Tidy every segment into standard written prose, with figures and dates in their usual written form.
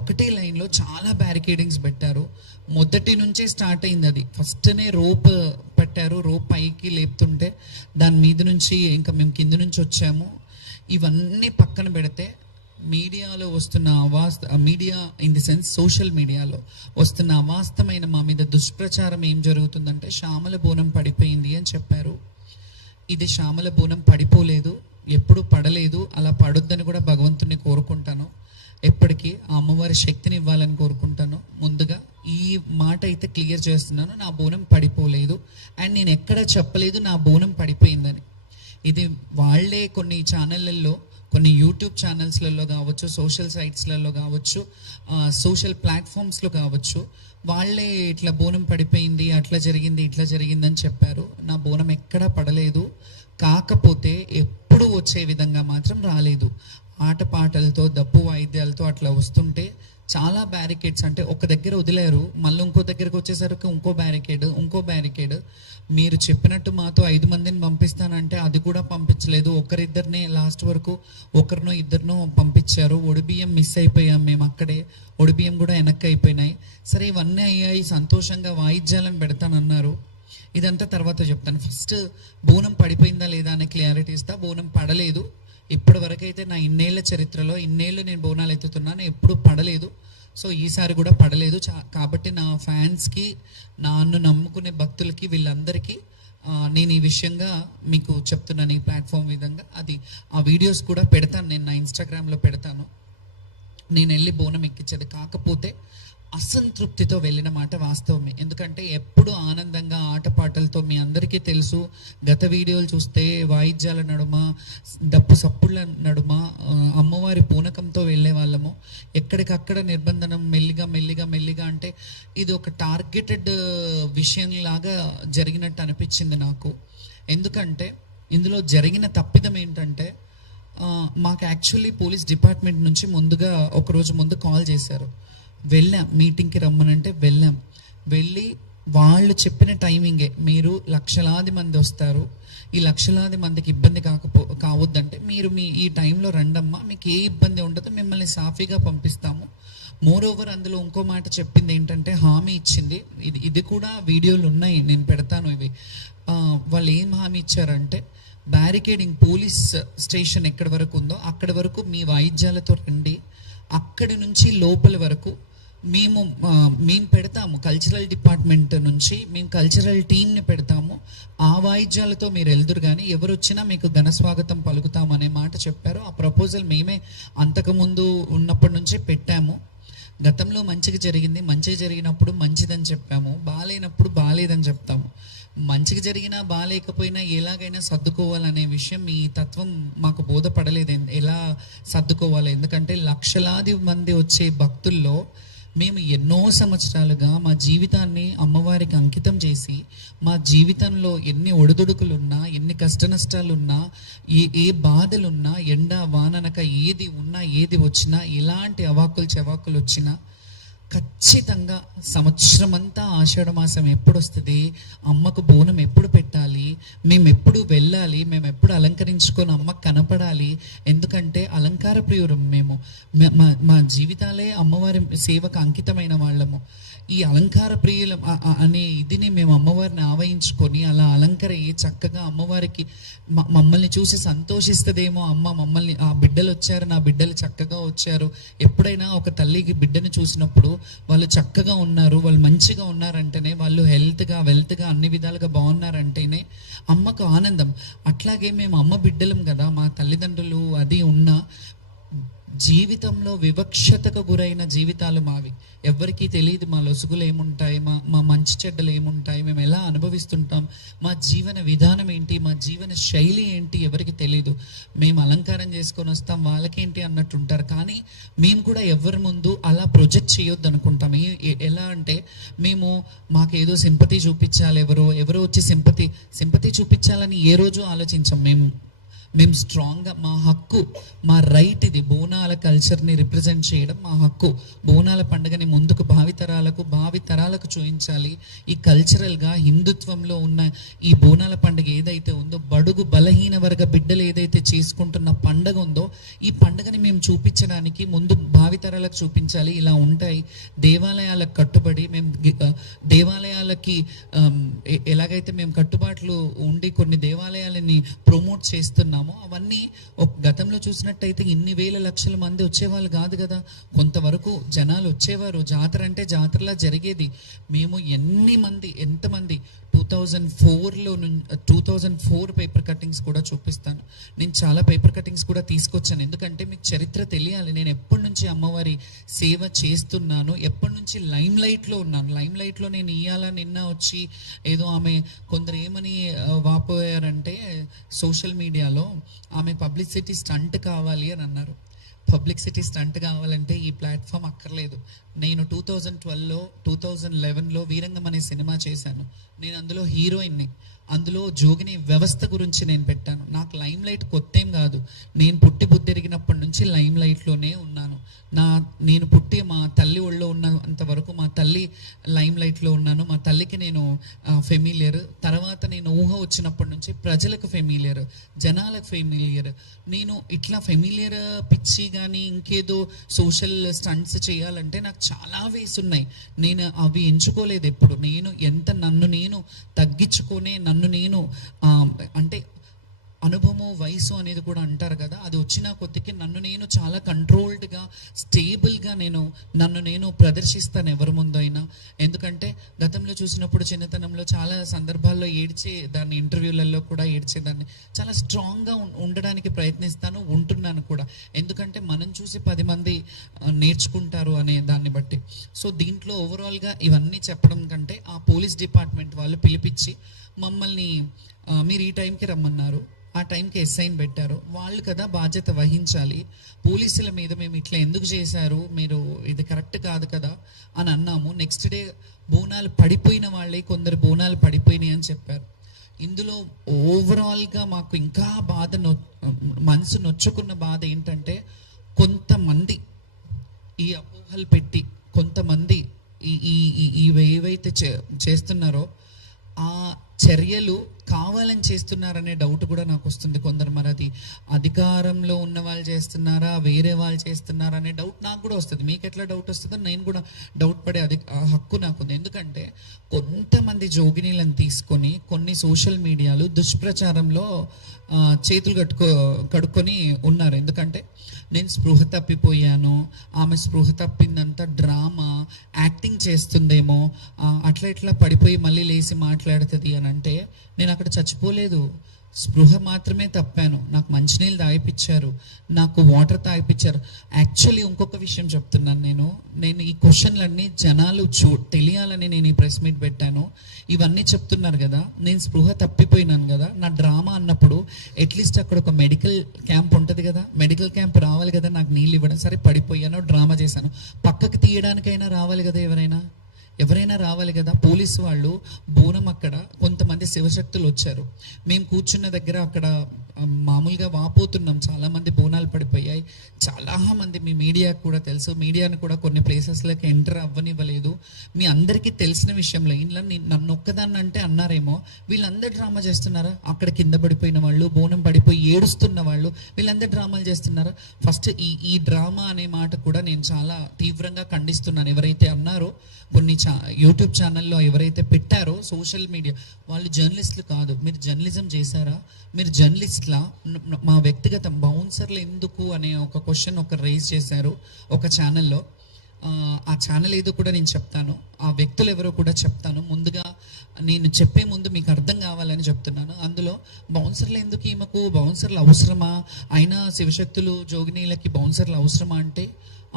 ఒకటే లైన్లో చాలా బ్యారికేడింగ్స్ పెట్టారు. మొదటి నుంచే స్టార్ట్ అయింది అది. ఫస్ట్నే రోప్ పెట్టారు, రోప్ పైకి లేపుతుంటే దాని మీద నుంచి ఇంకా మేము కింద నుంచి వచ్చాము. ఇవన్నీ పక్కన పెడితే మీడియాలో వస్తున్న media in the sense social మీడియాలో వస్తున్న అవాస్తవమైన మా మీద దుష్ప్రచారం ఏం జరుగుతుందంటే శ్యామల బోనం పడిపోయింది అని చెప్పారు. ఇది శ్యామల బోనం పడిపోలేదు, ఎప్పుడు పడలేదు, అలా పడొద్దని కూడా భగవంతుని కోరుకుంటాను. ఎప్పటికీ ఆ అమ్మవారి శక్తిని ఇవ్వాలని కోరుకుంటాను. ముందుగా ఈ మాట అయితే క్లియర్ చేస్తున్నాను, నా బోనం పడిపోలేదు. అండ్ నేను ఎక్కడ చెప్పలేదు నా బోనం పడిపోయిందని. ఇది వాళ్ళే కొన్ని ఛానళ్ళల్లో, కొన్ని యూట్యూబ్ ఛానల్స్లలో కావచ్చు, సోషల్ సైట్స్లలో కావచ్చు, సోషల్ ప్లాట్ఫామ్స్లో కావచ్చు, వాళ్ళే ఇట్లా బోనం పడిపోయింది, అట్లా జరిగింది, ఇట్లా జరిగిందని చెప్పారు. నా బోనం ఎక్కడా పడలేదు. కాకపోతే ఎప్పుడు వచ్చే విధంగా మాత్రం రాలేదు. ఆటపాటలతో, దప్పు వాయిద్యాలతో అట్లా వస్తుంటే చాలా బ్యారికేడ్స్, అంటే ఒక దగ్గర వదిలేరు, మళ్ళీ ఇంకో దగ్గరకు వచ్చేసరికి ఇంకో బ్యారికేడ్. మీరు చెప్పినట్టు మాతో 5 మందిని పంపిస్తానంటే అది కూడా పంపించలేదు. ఒకరిద్దరినే లాస్ట్ వరకు, ఒకరినో ఇద్దరినో పంపించారు. ఒడిబియ్యం మిస్ అయిపోయాం మేము అక్కడే, ఒడిబియ్యం కూడా వెనక్కి అయిపోయినాయి. సరే ఇవన్నీ అయ్యాయి, సంతోషంగా వాయిద్యాలను పెడతానన్నారు. ఇదంతా తర్వాత చెప్తాను. ఫస్ట్ బోనం పడిపోయిందా లేదా అనే క్లారిటీ ఇస్తా. బోనం పడలేదు. ఇప్పటి వరకు అయితే నా ఇన్నేళ్ల చరిత్రలో, ఇన్నేళ్ళు నేను బోనాలు ఎత్తుతున్నాను, ఎప్పుడు పడలేదు. సో ఈసారి కూడా పడలేదు. కాబట్టి నా ఫ్యాన్స్కి, నన్ను నమ్ముకునే భక్తులకి, వీళ్ళందరికీ నేను ఈ విషయంగా మీకు చెప్తున్నాను ఈ ప్లాట్ఫామ్ విధంగా. అది ఆ వీడియోస్ కూడా పెడతాను, నేను నా ఇన్స్టాగ్రామ్లో పెడతాను. నేను వెళ్ళి బోనం ఎక్కించేది. కాకపోతే అసంతృప్తితో వెళ్ళిన మాట వాస్తవమే. ఎందుకంటే ఎప్పుడు ఆనందంగా ఆటపాటలతో, మీ అందరికీ తెలుసు, గత వీడియోలు చూస్తే వాయిద్యాల నడుమ, డప్పు సప్పుళ్ళ నడుమ అమ్మవారి పూనకంతో వెళ్ళే వాళ్ళము. ఎక్కడికక్కడ నిర్బంధనం, మెల్లిగా అంటే ఇది ఒక టార్గెటెడ్ విషయంలాగా జరిగినట్టు అనిపించింది నాకు. ఎందుకంటే ఇందులో జరిగిన తప్పిదం ఏంటంటే, మాకు యాక్చువల్లీ పోలీస్ డిపార్ట్మెంట్ నుంచి ముందుగా ఒకరోజు ముందు కాల్ చేశారు. వెళ్ళాం, మీటింగ్కి రమ్మనంటే వెళ్ళి వాళ్ళు చెప్పిన టైమింగే, మీరు లక్షలాది మంది వస్తారు, ఈ లక్షలాది మందికి ఇబ్బంది కావద్దంటే మీరు ఈ టైంలో రండమ్మా, మీకు ఏ ఇబ్బంది ఉండదో, మిమ్మల్ని సాఫీగా పంపిస్తాము. మోరోవర్ అందులో ఇంకో మాట చెప్పింది ఏంటంటే, హామీ ఇచ్చింది, ఇది కూడా వీడియోలు ఉన్నాయి, నేను పెడతాను ఇవి. వాళ్ళు ఏం హామీ ఇచ్చారంటే, బ్యారికేడింగ్ పోలీస్ స్టేషన్ ఎక్కడి వరకు ఉందో అక్కడి వరకు మీ వాయిద్యాలతో రండి, అక్కడి నుంచి లోపల వరకు మేము పెడతాము. కల్చరల్ డిపార్ట్మెంట్ నుంచి మేము కల్చరల్ టీమ్ని పెడతాము, ఆ వాయిద్యాలతో మీరు వెళ్దురు, కానీ ఎవరు వచ్చినా మీకు ఘన స్వాగతం పలుకుతాము అనే మాట చెప్పారు. ఆ ప్రపోజల్ మేమే అంతకుముందు ఉన్నప్పటి నుంచే పెట్టాము. గతంలో మంచిగా జరిగినప్పుడు మంచిదని చెప్పాము, బాగాలేనప్పుడు బాగాలేదని చెప్తాము. మంచిగా జరిగినా బాగాలేకపోయినా ఎలాగైనా సర్దుకోవాలనే విషయం, ఈ తత్వం మాకు బోధపడలేదు ఎలా సర్దుకోవాలి. ఎందుకంటే లక్షలాది మంది వచ్చే భక్తుల్లో మేము ఎన్నో సంవత్సరాలుగా మా జీవితాన్ని అమ్మవారికి అంకితం చేసి, మా జీవితంలో ఎన్ని ఒడిదుడుకులున్నా, ఎన్ని కష్ట నష్టాలున్నా, ఏ బాధలున్నా, ఎండ వాననక ఏది ఉన్నా, ఏది వచ్చినా, ఎలాంటి అవాకులు చెవాకులు వచ్చినా ఖచ్చితంగా సంవత్సరం అంతా ఆషాఢ మాసం ఎప్పుడు వస్తుంది, అమ్మకు బోనం ఎప్పుడు పెట్టాలి, మేము ఎప్పుడు వెళ్ళాలి, మేము ఎప్పుడు అలంకరించుకొని అమ్మకు కనపడాలి. ఎందుకంటే అలంకార ప్రియురం మేము, మా జీవితాలే అమ్మవారి సేవకు అంకితమైన వాళ్ళము. ఈ అలంకార ప్రియుల అనే ఇదిని మేము అమ్మవారిని ఆవహించుకొని అలా అలంకరయ్యి చక్కగా అమ్మవారికి మమ్మల్ని చూసి సంతోషిస్తుందేమో, అమ్మ మమ్మల్ని, ఆ బిడ్డలు వచ్చారు, నా బిడ్డలు చక్కగా వచ్చారు. ఎప్పుడైనా ఒక తల్లికి బిడ్డను చూసినప్పుడు వాళ్ళు చక్కగా ఉన్నారు, వాళ్ళు మంచిగా ఉన్నారంటేనే, వాళ్ళు హెల్త్గా వెల్త్గా అన్ని విధాలుగా బాగున్నారంటేనే అమ్మకు ఆనందం. అట్లాగే మేము అమ్మ బిడ్డలం కదా, మా తల్లిదండ్రులు అది ఉన్నా జీవితంలో వివక్షతకు గురైన జీవితాలు మావి. ఎవరికీ తెలియదు మా లొసుగులు ఏముంటాయి, మా మంచి చెడ్డలు ఏముంటాయి, మేము ఎలా అనుభవిస్తుంటాం, మా జీవన విధానం ఏంటి, మా జీవన శైలి ఏంటి ఎవరికి తెలీదు. మేము అలంకారం చేసుకొని వస్తాం, వాళ్ళకేంటి అన్నట్టు ఉంటారు. కానీ మేము కూడా ఎవరి ముందు అలా ప్రొజెక్ట్ చేయొద్దు అనుకుంటాం. ఎలా అంటే, మాకేదో సింపతి చూపించాలి, ఎవరో వచ్చి సింపతి చూపించాలని ఏ రోజు ఆలోచించాం. మేము స్ట్రాంగ్గా మా హక్కు, మా రైట్ ఇది. బోనాల కల్చర్ని రిప్రజెంట్ చేయడం మా హక్కు. బోనాల పండుగని ముందుకు భావితరాలకు చూపించాలి. ఈ కల్చరల్గా హిందుత్వంలో ఉన్న ఈ బోనాల పండుగ ఏదైతే ఉందో, బడుగు బలహీన వర్గ బిడ్డలు ఏదైతే చేసుకుంటున్న పండుగ ఉందో, ఈ పండుగని మేము చూపించడానికి ముందు భావితరాలకు చూపించాలి. ఇలా ఉంటాయి దేవాలయాలకు కట్టుబడి మేము దేవాలయాలకి ఎలాగైతే మేము కట్టుబాట్లు ఉండి కొన్ని దేవాలయాలని ప్రమోట్ చేస్తున్నామో, అవన్నీ గతంలో చూసినట్టయితే ఇన్ని వేల లక్షల మంది వచ్చేవాళ్ళు కాదు కదా. కొంతవరకు జనాలు వచ్చేవారు. జాతర అంటే జాతరలా జరిగేది. మేము ఎంతమంది 2004 పేపర్ కటింగ్స్ కూడా చూపిస్తాను. నేను చాలా పేపర్ కటింగ్స్ కూడా తీసుకొచ్చాను. ఎందుకంటే మీకు చరిత్ర తెలియాలి. నేను ఎప్పటి నుంచి అమ్మవారి సేవ చేస్తున్నాను, ఎప్పటి నుంచి లైమ్ లైట్లో ఉన్నాను. లైమ్ లైట్లో నేను నిన్న వచ్చి ఏదో ఆమె కొందరు ఏమని వాపోయారంటే సోషల్ మీడియాలో, ఆమె పబ్లిసిటీ స్టంట్ కావాలి అని అన్నారు. పబ్లిసిటీ స్టంట్ కావాలంటే ఈ ప్లాట్ఫామ్ అక్కర్లేదు. నేను 2011లో వీరంగం అనే సినిమా చేశాను. నేను అందులో హీరోయిన్ని. అందులో జోగిని వ్యవస్థ గురించి నేను పెట్టాను. నాకు లైమ్ లైట్ కొత్త ఏం కాదు. నేను పుట్టి బుద్ధిరిగినప్పటి నుంచి లైమ్ లైట్లోనే ఉన్నాను. నేను పుట్టి మా తల్లి ఒళ్ళో ఉన్నంత వరకు మా తల్లి లైమ్ లైట్లో ఉన్నాను. మా తల్లికి నేను ఫెమిలియర్. తర్వాత నేను ఊహ వచ్చినప్పటి నుంచి ప్రజలకు ఫెమిలియర్, జనాలకు ఫెమిలియర్. నేను ఇట్లా ఫెమిలియర్ పిచ్చి కానీ ఇంకేదో సోషల్ స్టంట్స్ చేయాలంటే నాకు చాలా వేస్ ఉన్నాయి. నేను అవి ఎంచుకోలేదు ఎప్పుడు. నన్ను నేను తగ్గించుకునే, నన్ను నేను అంటే అనుభవము వయసు అనేది కూడా అంటారు కదా, అది వచ్చిన కొద్దికి నన్ను నేను చాలా కంట్రోల్డ్గా స్టేబుల్గా నన్ను నేను ప్రదర్శిస్తాను ఎవరి ముందైనా. ఎందుకంటే గతంలో చూసినప్పుడు చిన్నతనంలో చాలా సందర్భాల్లో దాన్ని ఇంటర్వ్యూలలో కూడా ఏడ్చేదాన్ని. చాలా స్ట్రాంగ్గా ఉండడానికి ప్రయత్నిస్తాను, ఉంటున్నాను కూడా. ఎందుకంటే మనం చూసి 10 మంది నేర్చుకుంటారు అనే దాన్ని బట్టి. సో దీంట్లో ఓవరాల్గా ఇవన్నీ చెప్పడం కంటే ఆ పోలీస్ డిపార్ట్మెంట్ వాళ్ళు పిలిపించి మమ్మల్ని మీరు ఈ టైంకి రమ్మన్నారు, ఆ టైంకి ఎస్ఐని పెట్టారు, వాళ్ళు కదా బాధ్యత వహించాలి. పోలీసుల మీద మేము ఇట్లా ఎందుకు చేశారు, మీరు ఇది కరెక్ట్ కాదు కదా అని అన్నాము. నెక్స్ట్ డే బోనాలు పడిపోయిన వాళ్ళే కొందరు బోనాలు పడిపోయినాయి అని చెప్పారు. ఇందులో ఓవరాల్గా మాకు ఇంకా మనసు నొచ్చుకున్న బాధ ఏంటంటే, కొంతమంది ఈ అపోహలు పెట్టి కొంతమంది ఏవైతే చేస్తున్నారో ఆ చర్యలు కావాలని చేస్తున్నారనే డౌట్ కూడా నాకు వస్తుంది. కొందరు మరి అది అధికారంలో ఉన్న వాళ్ళు చేస్తున్నారా, వేరే వాళ్ళు చేస్తున్నారా అనే డౌట్ నాకు కూడా వస్తుంది. మీకు ఎట్లా డౌట్ వస్తుందో నేను కూడా డౌట్ పడే హక్కు నాకుంది. ఎందుకంటే కొంతమంది జోగినీలను తీసుకొని కొన్ని సోషల్ మీడియాలు దుష్ప్రచారంలో చేతులు కడుక్కొని ఉన్నారు. ఎందుకంటే నేను స్పృహ తప్పిపోయాను, ఆమె స్పృహ తప్పిందంతా డ్రామా, యాక్టింగ్ చేస్తుందేమో, అట్లా ఇట్లా పడిపోయి మళ్ళీ లేచి మాట్లాడుతుంది అని అంటే, నేను అక్కడ చచ్చిపోలేదు, స్పృహ మాత్రమే తప్పాను. నాకు మంచినీళ్ళు తాగిపించారు, నాకు వాటర్ తాగిపించారు. యాక్చువల్లీ ఇంకొక విషయం చెప్తున్నాను. నేను ఈ క్వశ్చన్లన్నీ జనాలు తెలియాలని నేను ఈ ప్రెస్ మీట్ పెట్టాను. ఇవన్నీ చెప్తున్నారు కదా, నేను స్పృహ తప్పిపోయినాను కదా, నా డ్రామా అన్నప్పుడు అట్లీస్ట్ అక్కడ ఒక మెడికల్ క్యాంప్ ఉంటుంది కదా, మెడికల్ క్యాంప్ రావాలి కదా నాకు నీళ్ళు ఇవ్వడం. సరే పడిపోయాను, డ్రామా చేశాను, పక్కకి తీయడానికైనా రావాలి కదా, ఎవరైనా రావాలి కదా. పోలీసు వాళ్ళు బోనం అక్కడ కొంతమంది శివశక్తులు వచ్చారు. మేము కూర్చున్న దగ్గర అక్కడ మామూలుగా వాపోతున్నాం, చాలామంది బోనాలు పడిపోయాయి. చాలామంది మీ మీడియాకు కూడా తెలుసు, మీడియాను కూడా కొన్ని ప్లేసెస్లోకి ఎంటర్ అవ్వనివ్వలేదు. మీ అందరికీ తెలిసిన విషయంలో ఇలా నన్ను ఒక్కదాన్ని అంటే అన్నారేమో, వీళ్ళందరూ డ్రామా చేస్తున్నారా? అక్కడ కింద పడిపోయిన వాళ్ళు, బోనం పడిపోయి ఏడుస్తున్న వాళ్ళు, వీళ్ళందరూ డ్రామాలు చేస్తున్నారా? ఫస్ట్ ఈ డ్రామా అనే మాట కూడా నేను చాలా తీవ్రంగా ఖండిస్తున్నాను. ఎవరైతే అన్నారో, కొన్ని యూట్యూబ్ ఛానల్లో ఎవరైతే పెట్టారో సోషల్ మీడియా వాళ్ళు జర్నలిస్టులు కాదు. మీరు జర్నలిజం చేశారా? మీరు జర్నలిస్ట్లా? మా వ్యక్తిగత బౌన్సర్లు ఎందుకు అనే ఒక క్వశ్చన్ రేజ్ చేశారు ఒక ఛానల్లో. ఆ ఛానల్ ఏదో కూడా నేను చెప్తాను, ఆ వ్యక్తులు ఎవరో కూడా చెప్తాను. ముందుగా నేను చెప్పే ముందు మీకు అర్థం కావాలని చెప్తున్నాను. అందులో బౌన్సర్లు ఎందుకు, ఈమెకు బౌన్సర్లు అవసరమా, అయినా శివశక్తులు జోగినీలకి బౌన్సర్లు అవసరమా అంటే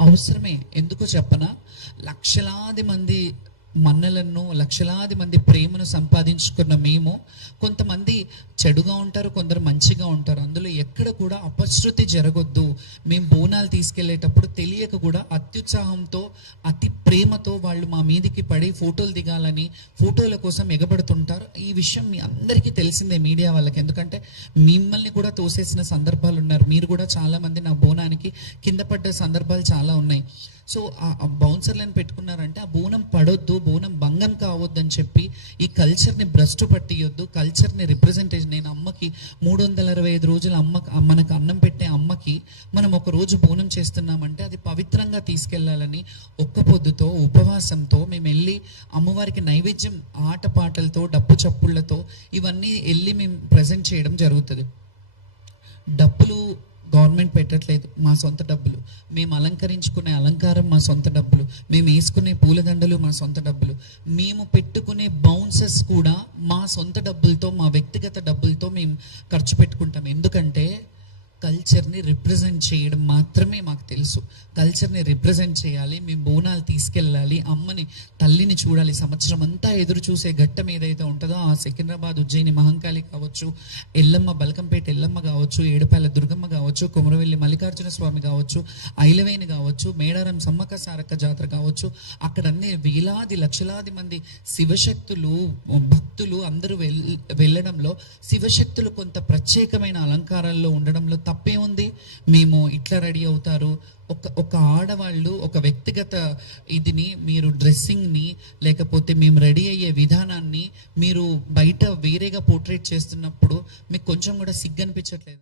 అవసరమే. ఎందుకో చెప్పనా, లక్షలాది మంది మన్నలను, లక్షలాది మంది ప్రేమను సంపాదించుకున్న మేము, కొంతమంది చెడుగా ఉంటారు, కొందరు మంచిగా ఉంటారు. అందులో ఎక్కడ కూడా అపశృతి జరగొద్దు. మేము బోనాలు తీసుకెళ్లేటప్పుడు తెలియక కూడా అత్యుత్సాహంతో, అతి ప్రేమతో వాళ్ళు మా మీదికి పడి ఫోటోలు దిగాలని ఫోటోల కోసం ఎగబడుతుంటారు. ఈ విషయం మీ అందరికీ తెలిసిందే మీడియా వాళ్ళకి, ఎందుకంటే మిమ్మల్ని కూడా తోసేసిన సందర్భాలు ఉన్నారు. మీరు కూడా చాలా మంది నా బోనానికి కింద పడ్డ సందర్భాలు చాలా ఉన్నాయి. సో ఆ బౌన్సర్లను పెట్టుకున్నారంటే ఆ బోనం పడొద్దు, బోనం భంగం కావద్దు అని చెప్పి ఈ కల్చర్ని భ్రష్టు పట్టియొద్దు, కల్చర్ని రిప్రజెంటేషన్. నేను అమ్మకి 365 రోజులు మనకు అన్నం పెట్టే అమ్మకి మనం ఒక రోజు బోనం చేస్తున్నామంటే అది పవిత్రంగా తీసుకెళ్లాలని ఒక్క పొద్దుతో ఉపవాసంతో మేము వెళ్ళి అమ్మవారికి నైవేద్యం ఆటపాటలతో డప్పు చప్పుళ్లతో ఇవన్నీ వెళ్ళి మేము ప్రజెంట్ చేయడం జరుగుతుంది. డబ్బులు గవర్నమెంట్ పెట్టట్లేదు, మా సొంత డబ్బులు. మేము అలంకరించుకునే అలంకారం మా సొంత డబ్బులు, మేము వేసుకునే పూలదండలు మా సొంత డబ్బులు, మేము పెట్టుకునే బౌన్సర్స్ కూడా మా సొంత డబ్బులతో, మా వ్యక్తిగత డబ్బులతో మేము ఖర్చు పెట్టుకుంటాం. ఎందుకంటే కల్చర్ని రిప్రజెంట్ చేయడం మాత్రమే మాకు తెలుసు. కల్చర్ని రిప్రజెంట్ చేయాలి, మేము బోనాలు తీసుకెళ్ళాలి, అమ్మని తల్లిని చూడాలి. సంవత్సరం అంతా ఎదురు చూసే ఘట్టం ఏదైతే ఉంటుందో ఆ సికింద్రాబాద్ ఉజ్జయిని మహంకాళి కావచ్చు, ఎల్లమ్మ బలకంపేట ఎల్లమ్మ కావచ్చు, ఏడుపాయల దుర్గమ్మ కావచ్చు, కొమరవెల్లి మల్లికార్జున స్వామి కావచ్చు, ఐలవేణి కావచ్చు, మేడారం సమ్మక్క సారక్క జాతర కావచ్చు, అక్కడ అన్ని వేలాది లక్షలాది మంది శివశక్తులు భక్తులు అందరూ వెళ్ళడంలో శివశక్తులు కొంత ప్రత్యేకమైన అలంకారాల్లో ఉండడంలో తప్పే ఉంది. మేము ఇట్లా రెడీ అవుతారు, ఒక ఆడవాళ్ళు ఒక వ్యక్తిగత ఇదిని మీరు డ్రెస్సింగ్ని లేకపోతే మేము రెడీ అయ్యే విధానాన్ని మీరు బయట వేరేగా పోర్ట్రేట్ చేస్తున్నప్పుడు మీకు కొంచెం కూడా సిగ్గు అనిపించట్లేదు?